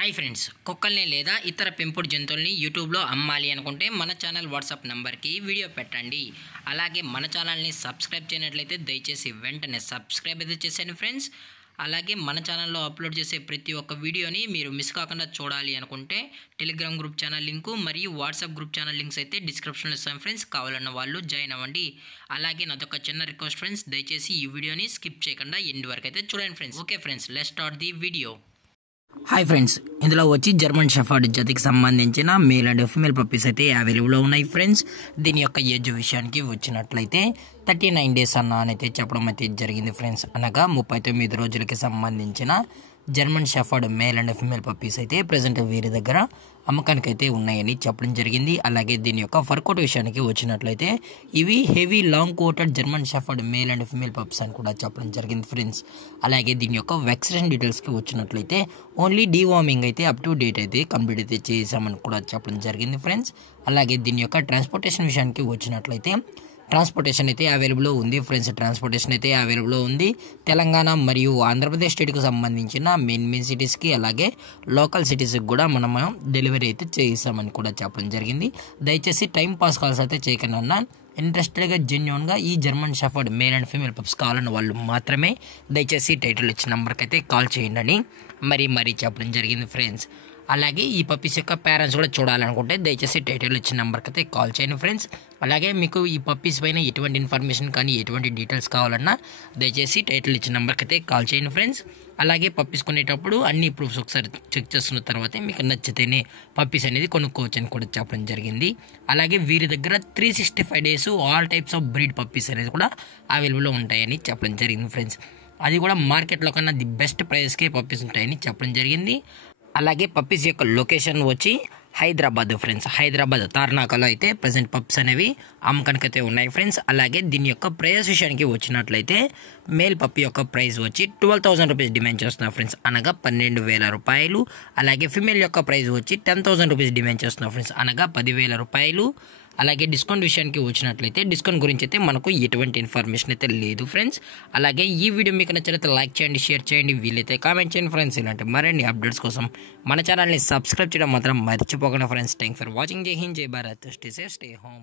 Hi friends, కుక్కల్ని లేదా ఇతర పెంపుడు జంతువుల్ని యూట్యూబ్లో అమ్మాలి అనుకుంటే మన ఛానల్ వాట్సాప్ నెంబర్కి వీడియో పెట్టండి. అలాగే మన ఛానల్ని సబ్స్క్రైబ్ చేయనట్లయితే దయచేసి వెంటనే సబ్స్క్రైబ్ అయితే చేసేయండి ఫ్రెండ్స్. అలాగే మన ఛానల్లో అప్లోడ్ చేసే ప్రతి ఒక్క వీడియోని మీరు మిస్ కాకుండా చూడాలి అనుకుంటే టెలిగ్రామ్ గ్రూప్ ఛానల్ లింకు మరియు వాట్సాప్ గ్రూప్ ఛానల్ లింక్స్ అయితే డిస్క్రిప్షన్లో ఇస్తాను ఫ్రెండ్స్. కావాలన్న వాళ్ళు జాయిన్ అవ్వండి. అలాగే నాదొక చిన్న రిక్వెస్ట్ ఫ్రెండ్స్, దయచేసి ఈ వీడియోని స్కిప్ చేయకుండా ఎండ్ వరకు అయితే చూడండి friends. Okay friends, let's start the video. Hi friends, ఇందులో వచ్చి జర్మన్ షెఫర్డ్ జాతికి సంబంధించిన మేల్ అండ్ ఫీమేల్ పప్పీస్ అయితే అవైలబుల్లో ఉన్నాయి ఫ్రెండ్స్. దీని యొక్క ఏజ్ విషయానికి వచ్చినట్లయితే 39 డేస్ అని చెప్పడం అయితే జరిగింది ఫ్రెండ్స్. అనగా 39 రోజులకి సంబంధించిన German shepherd male and female puppies అయితే ప్రజెంట్ వీరి దగ్గర అమ్మకానికి అయితే ఉన్నాయని చెప్పడం జరిగింది. అలాగే దీని యొక్క ఫర్ కోట్ విషయానికి వచ్చినట్లయితే ఇవి heavy long coated German shepherd male and female puppies అని కూడా చెప్పడం జరిగింది ఫ్రెండ్స్. అలాగే దీని యొక్క వ్యాక్సినేషన్ డీటెయిల్స్కి వచ్చినట్లయితే ఓన్లీ డీవార్మింగ్ అయితే అప్ టు డేట్ అయితే కంప్లీట్ అయితే చేసామని కూడా చెప్పడం జరిగింది ఫ్రెండ్స్. అలాగే దీని యొక్క ట్రాన్స్పోర్టేషన్ విషయానికి వచ్చినట్లయితే ట్రాన్స్పోర్టేషన్ అయితే అవైలబుల్లో ఉంది ఫ్రెండ్స్. ట్రాన్స్పోర్టేషన్ అయితే అవైలబుల్లో ఉంది. తెలంగాణ మరియు ఆంధ్రప్రదేశ్ స్టేట్కి సంబంధించిన మెయిన్ సిటీస్కి అలాగే లోకల్ సిటీస్కి కూడా మనం డెలివరీ అయితే చేయిస్తామని కూడా చెప్పడం జరిగింది. దయచేసి టైం పాస్ కాల్స్ అయితే చేయకుండా ఇంట్రెస్టెడ్గా జెన్యున్గా ఈ German shepherd male and female pups కావాలన్న వాళ్ళు మాత్రమే దయచేసి టైటిల్ ఇచ్చిన నెంబర్కి అయితే కాల్ చేయండి అని మరీ చెప్పడం జరిగింది ఫ్రెండ్స్. అలాగే ఈ పప్పీస్ యొక్క పేరెంట్స్ కూడా చూడాలనుకుంటే దయచేసి టైటిల్ ఇచ్చిన నెంబర్కి అయితే కాల్ చేయండి ఫ్రెండ్స్. అలాగే మీకు ఈ పప్పీస్ పైన ఎటువంటి ఇన్ఫర్మేషన్ కానీ ఎటువంటి డీటెయిల్స్ కావాలన్నా దయచేసి టైటిల్ ఇచ్చిన నెంబర్కి అయితే కాల్ చేయండి ఫ్రెండ్స్. అలాగే పప్పీస్ కొనేటప్పుడు అన్ని ప్రూఫ్స్ ఒకసారి చెక్ చేస్తున్న తర్వాతే మీకు నచ్చితేనే పప్పీస్ అనేది కొనుక్కోవచ్చు అని కూడా చెప్పడం జరిగింది. అలాగే వీరి దగ్గర 365 days all types of breed puppies అనేది కూడా అవైలబుల్లో ఉంటాయని చెప్పడం జరిగింది ఫ్రెండ్స్. అది కూడా మార్కెట్లో కన్నా ది బెస్ట్ ప్రైస్కే పప్పీస్ ఉంటాయని చెప్పడం జరిగింది. అలాగే పప్పీస్ యొక్క లొకేషన్ వచ్చి హైదరాబాద్ ఫ్రెండ్స్. హైదరాబాద్ తార్నాకలో అయితే ప్రజెంట్ పప్స్ అనేవి అమ్మకానికి అయితే ఉన్నాయి ఫ్రెండ్స్. అలాగే దీని యొక్క ప్రైస్ విషయానికి వచ్చినట్లయితే మేల్ పప్పీ యొక్క ప్రైస్ వచ్చి 12,000 రూపీస్ డిమాండ్ చేస్తున్నారు ఫ్రెండ్స్, అనగా 12,000 రూపాయలు. అలాగే ఫిమేల్ యొక్క ప్రైస్ వచ్చి 10,000 రూపీస్ డిమాండ్ చేస్తున్నారు ఫ్రెండ్స్, అనగా 10,000 రూపాయలు. అలాగే డిస్కౌంట్ విషయానికి వచ్చినట్లయితే డిస్కౌంట్ గురించి అయితే మనకు ఎటువంటి ఇన్ఫర్మేషన్ అయితే లేదు ఫ్రెండ్స్. అలాగే ఈ వీడియో మీకు నచ్చినట్లయితే లైక్ చేయండి, షేర్ చేయండి, వీలైతే కామెంట్ చేయండి ఫ్రెండ్స్. ఇలాంటి మరిన్ని అప్డేట్స్ కోసం మన ఛానల్ని సబ్స్క్రైబ్ చేయడం మాత్రం మర్చిపోకండి ఫ్రెండ్స్. Thanks for watching. జై హింద్, జై Bharat, stay safe, stay home.